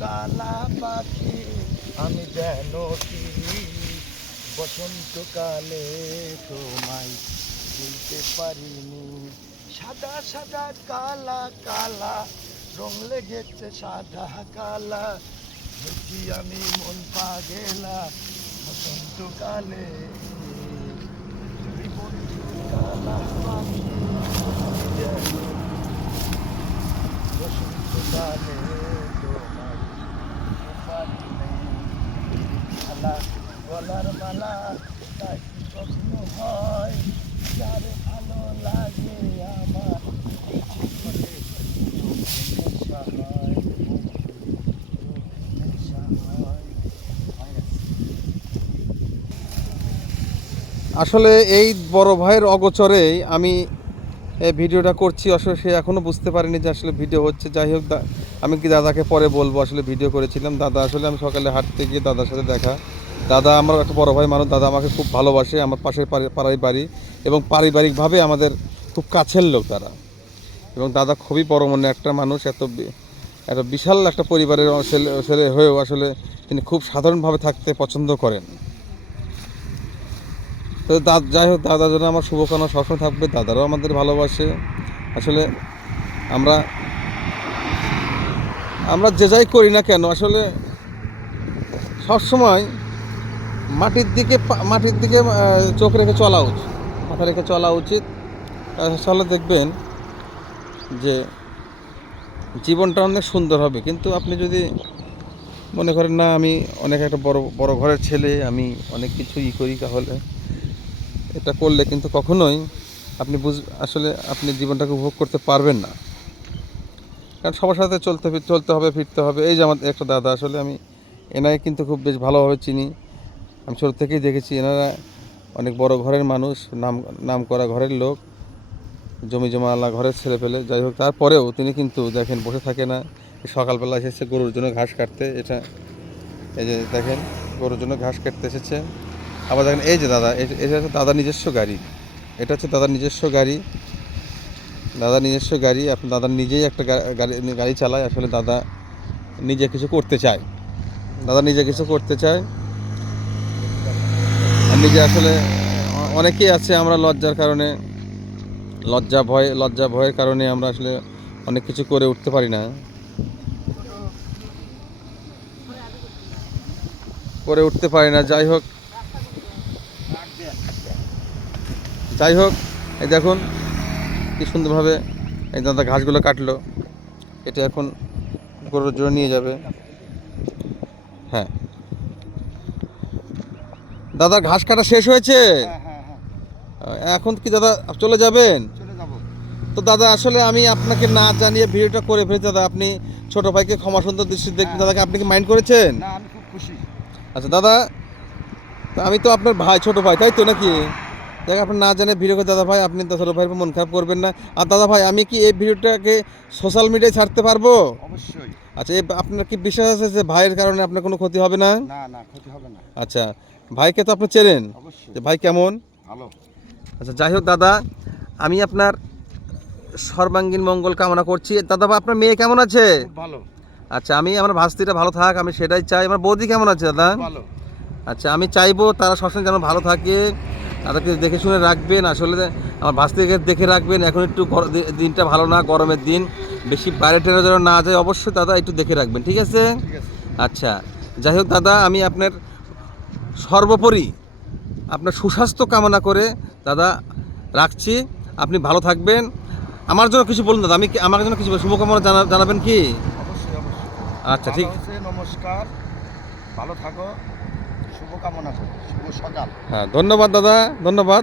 কালা পাখি আমি যেন কি বসন্তকালে তোমায় বলতে পারিনি। সাদা সাদা কালা কালা রং লেগেছে সাদা কালা, হয়েছি আমি মন পাগেলা বসন্তকালে। কালা পাখি আমি যেন বসন্তকালে তোমায় বলতে পারিনি। মালা গলার মালা তাই কি স্বপ্ন হয়, যার ভালো লাগে আমার জীবনে নেশা হয়, নেশা হয়। আসলে এই বড় ভাইয়ের অগোচরেই আমি এই ভিডিওটা করছি। আসলে সে এখনও বুঝতে পারেনি যে আসলে ভিডিও হচ্ছে। যাই হোক, আমি কি দাদাকে পরে বলবো আসলে ভিডিও করেছিলাম। দাদা আসলে আমি সকালে হাঁটতে গিয়ে দাদার সাথে দেখা। দাদা আমার একটা বড় ভাই মানুষ, দাদা আমাকে খুব ভালোবাসে, আমার পাশের পাড়ায় বাড়ি এবং পারিবারিকভাবে আমাদের খুব কাছের লোক তারা। এবং দাদা খুবই বড় মনে একটা মানুষ, এত বিশাল একটা পরিবারের ছেলে হয়েও আসলে তিনি খুব সাধারণভাবে থাকতে পছন্দ করেন। তো যাই হোক, দাদার জন্য আমার শুভকামনা সবসময় থাকবে। দাদারাও আমাদের ভালোবাসে। আসলে আমরা আমরা যে যাই করি না কেন আসলে সবসময় মাটির দিকে চোখ রেখে চলা উচিত, মাথা রেখে চলা উচিত। তাহলে দেখবেন যে জীবনটা অনেক সুন্দর হবে। কিন্তু আপনি যদি মনে করেন না আমি অনেক একটা বড় বড় ঘরের ছেলে, আমি অনেক কিছু করি, তাহলে এটা করলে কিন্তু কখনোই আপনি আসলে আপনি জীবনটাকে উপভোগ করতে পারবেন না। কারণ সবার সাথে চলতে হবে, ফিরতে হবে। এই যে আমার একটা দাদা, আসলে আমি এনাকে কিন্তু খুব বেশ ভালোভাবে চিনি। আমি ছোট থেকেই দেখেছি এনারা অনেক বড় ঘরের মানুষ, নাম করা ঘরের লোক, জমি জমাওয়ালা ঘরের ছেলে পেলে। যাই হোক, তারপরেও তিনি কিন্তু দেখেন বসে থাকে না। সকালবেলা এসেছে গরুর জন্য ঘাস কাটতে। এই যে দেখেন গরুর জন্য ঘাস কাটতে এসেছে। আবার দেখেন এই যে দাদা, এটা হচ্ছে দাদার নিজস্ব গাড়ি। এটা হচ্ছে দাদার নিজস্ব গাড়ি। দাদা নিজস্ব গাড়ি, আপনার দাদা নিজেই একটা গাড়ি চালায়। আসলে দাদা নিজে কিছু করতে চায়, দাদা নিজে কিছু করতে চায়। আর নিজে আসলে অনেকেই আছে আমরা লজ্জা ভয়ের কারণে আমরা আসলে অনেক কিছু করে উঠতে পারি না, যাই হোক এই দেখুন কি সুন্দরভাবে এই দাদা ঘাসগুলো কাটলো। এটা এখন গরুর জন্য নিয়ে যাবে। হ্যাঁ, দাদা ঘাস কাটা শেষ হয়েছে। এখন কি দাদা চলে যাবেন? তো দাদা আসলে আমি আপনাকে না জানিয়ে ভিডিওটা করে ফেলেছি দাদা। আপনি ছোট ভাইকে ক্ষমা সুন্দর দৃষ্টি দেখবেন। দাদাকে আপনি কি মাইন্ড করেছেন? না, আমি খুব খুশি। আচ্ছা দাদা, আমি তো আপনার ভাই, ছোট ভাই, তাই তো নাকি? দেখ, আপনি না জানে ভিডিও করে দাদা ভাই, আপনি তো ছোটো ভাইয়ের মন খারাপ করবেন না। আর দাদা ভাই, আমি কি এই ভিডিওটাকে সোশ্যাল মিডিয়ায় ছাড়তে পারবো? অবশ্যই। আচ্ছা, আপনার কি বিশ্বাস আছে যে ভাইয়ের কারণে আপনার কোনো ক্ষতি হবে না? না না, ক্ষতি হবে না। আচ্ছা, ভাইকে তো আপনি চেনেন অবশ্যই। যে ভাই কেমন। ভালো। আচ্ছা, যাই হোক দাদা, আমি আপনার সর্বাঙ্গীন মঙ্গল কামনা করছি। দাদা ভাই, আপনার মেয়ে কেমন আছে? খুব ভালো। আচ্ছা, আমার ভাস্তিটা ভালো থাক, আমি সেটাই চাই। আমার বৌদি কেমন আছে দাদা? ভালো। আচ্ছা, আমি চাইবো তারা সবসময় যেন ভালো থাকে, তাদেরকে দেখে শুনে রাখবেন। আসলে আমার ভাস্তিকে দেখে রাখবেন। এখন একটু দিনটা ভালো না, গরমের দিন, বেশি বাইরে টেনে যেন না যায়। অবশ্যই দাদা একটু দেখে রাখবেন, ঠিক আছে? ঠিক আছে। আচ্ছা, যাই হোক দাদা, আমি আপনার সর্বোপরি আপনার সুস্বাস্থ্য কামনা করে দাদা রাখছি। আপনি ভালো থাকবেন। আমার জন্য কিছু বলুন দাদা, আমার জন্য কিছু শুভকামনা জানাবেন কি? অবশ্যই অবশ্যই। আচ্ছা, ঠিক। নমস্কার, ভালো থাকো, শুভকামনা করি, শুভ সকাল। হ্যাঁ, ধন্যবাদ দাদা, ধন্যবাদ।